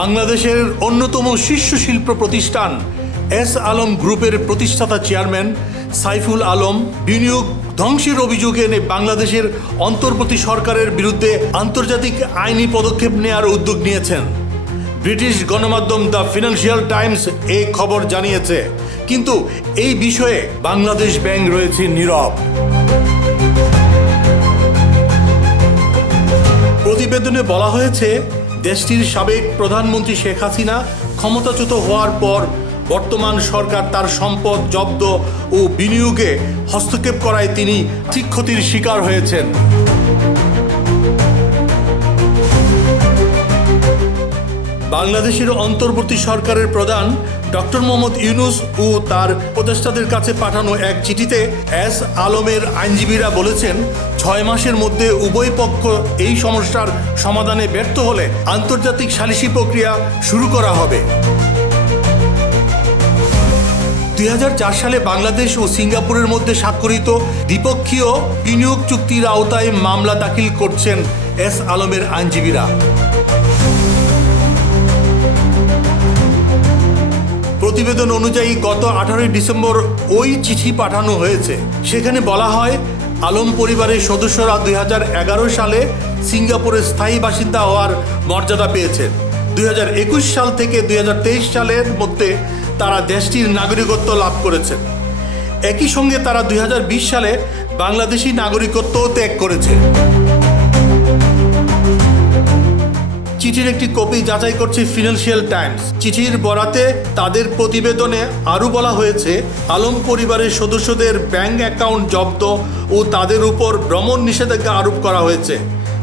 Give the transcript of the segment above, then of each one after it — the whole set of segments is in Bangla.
বাংলাদেশের অন্যতম শীর্ষ শিল্প প্রতিষ্ঠান এস আলম গ্রুপের প্রতিষ্ঠাতা চেয়ারম্যান সাইফুল আলম বিনিয়োগ ধ্বংসের অভিযোগ এনে বাংলাদেশের অন্তর্বর্তী সরকারের বিরুদ্ধে আন্তর্জাতিক আইনি পদক্ষেপ নেওয়ার উদ্যোগ নিয়েছেন। ব্রিটিশ গণমাধ্যম দ্য ফিনান্সিয়াল টাইমস এই খবর জানিয়েছে, কিন্তু এই বিষয়ে বাংলাদেশ ব্যাংক রয়েছে নীরব। প্রতিবেদনে বলা হয়েছে, দেশটির সাবেক প্রধানমন্ত্রী শেখ হাসিনা ক্ষমতাচ্যুত হওয়ার পর বর্তমান সরকার তার সম্পদ জব্দ ও বিনিয়োগে হস্তক্ষেপ করায় তিনি আর্থিক ক্ষতির শিকার হয়েছেন। বাংলাদেশের অন্তর্বর্তী সরকারের প্রধান ডক্টর মোহাম্মদ ইউনূস ও তার উপদেষ্টাদের কাছে পাঠানো এক চিঠিতে এস আলমের আইনজীবীরা বলেছেন, 6 মাসের মধ্যে উভয় পক্ষ এই সমস্যার সমাধানে ব্যর্থ হলে আন্তর্জাতিক সালিসি প্রক্রিয়া শুরু করা হবে। 2004 সালে বাংলাদেশ ও সিঙ্গাপুরের মধ্যে স্বাক্ষরিত দ্বিপক্ষীয় বিনিয়োগ চুক্তির আওতায় মামলা দাখিল করছেন এস আলমের আইনজীবীরা। প্রতিবেদন অনুযায়ী গত 18 ডিসেম্বর ওই চিঠি পাঠানো হয়েছে। সেখানে বলা হয়, আলম পরিবারের সদস্যরা 2011 সালে সিঙ্গাপুরের স্থায়ী বাসিন্দা হওয়ার মর্যাদা পেয়েছেন। 2021 সাল থেকে 2023 সালের মধ্যে তারা দেশটির নাগরিকত্ব লাভ করেছেন। একই সঙ্গে তারা 2020 সালে বাংলাদেশি নাগরিকত্বও ত্যাগ করেছে। চিঠির একটি কপি যাচাই করছে ফিনান্সিয়াল টাইমস। চিঠির বরাতে তাদের প্রতিবেদনে আরও বলা হয়েছে, আলম পরিবারের সদস্যদের ব্যাংক অ্যাকাউন্ট জব্দ ও তাদের উপর ভ্রমণ নিষেধাজ্ঞা আরোপ করা হয়েছে।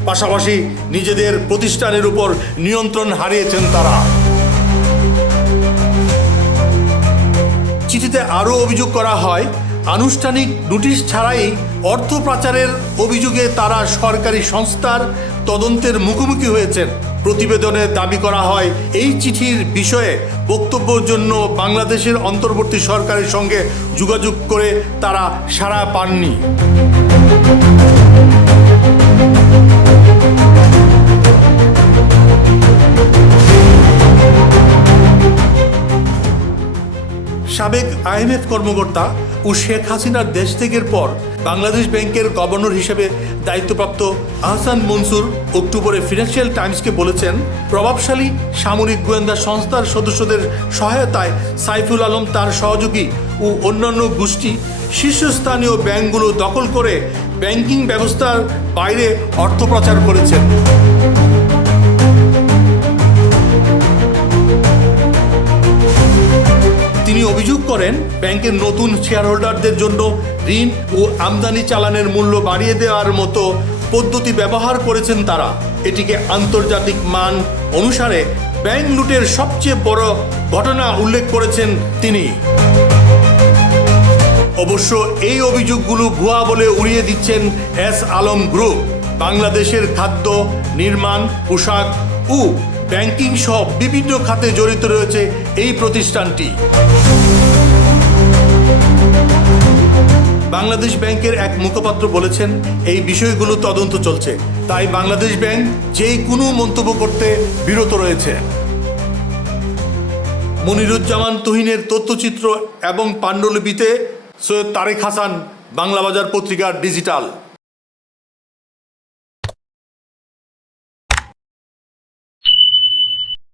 পাশাপাশি নিজেদের প্রতিষ্ঠানের উপর নিয়ন্ত্রণ হারিয়েছেন তারা। চিঠিতে আরও অভিযোগ করা হয়, আনুষ্ঠানিক নোটিশ ছাড়াই অর্থ পাচারের অভিযোগে তারা সরকারি সংস্থার তদন্তের মুখোমুখি হয়েছেন। প্রতিবেদনে দাবি করা হয়, এই চিঠির বিষয়ে বক্তব্যের জন্য বাংলাদেশের অন্তর্বর্তী সরকারের সঙ্গে যোগাযোগ করে তারা সাড়া পাননি। সাবেক IMF কর্মকর্তা ও শেখ হাসিনার দেশ ত্যাগের পর বাংলাদেশ ব্যাংকের গভর্নর হিসেবে দায়িত্বপ্রাপ্ত আহসান মনসুর অক্টোবরে ফিনান্সিয়াল টাইমসকে বলেছেন, প্রভাবশালী সামরিক গোয়েন্দা সংস্থার সদস্যদের সহায়তায় সাইফুল আলম তার সহযোগী ও অন্যান্য গোষ্ঠী শীর্ষস্থানীয় ব্যাংকগুলো দখল করে ব্যাংকিং ব্যবস্থার বাইরে অর্থ পাচার করেছেন। তিনি অভিযোগ করেন, ব্যাংকের নতুন শেয়ারহোল্ডারদের জন্য ঋণ ও আমদানি চালানের মূল্য বাড়িয়ে দেওয়ার মতো পদ্ধতি ব্যবহার করেছেন তারা। এটিকে আন্তর্জাতিক মান অনুসারে ব্যাংক লুটের সবচেয়ে বড় ঘটনা উল্লেখ করেছেন তিনি। অবশ্য এই অভিযোগগুলো ভুয়া বলে উড়িয়ে দিচ্ছেন এস আলম গ্রুপ। বাংলাদেশের খাদ্য, নির্মাণ, পোশাক ও ব্যাংকিং সহ বিভিন্ন খাতে জড়িত রয়েছে এই প্রতিষ্ঠানটি। বাংলাদেশ ব্যাংকের এক মুখপাত্র বলেছেন, এই বিষয়গুলো তদন্ত চলছে, তাই বাংলাদেশ ব্যাংক যে কোনো মন্তব্য করতে বিরত রয়েছে। মনিরুজ্জামান তুহিনের তথ্যচিত্র এবং পাণ্ডুলিপিতে সৈয়দ তারেক হাসান, বাংলাবাজার পত্রিকার ডিজিটাল।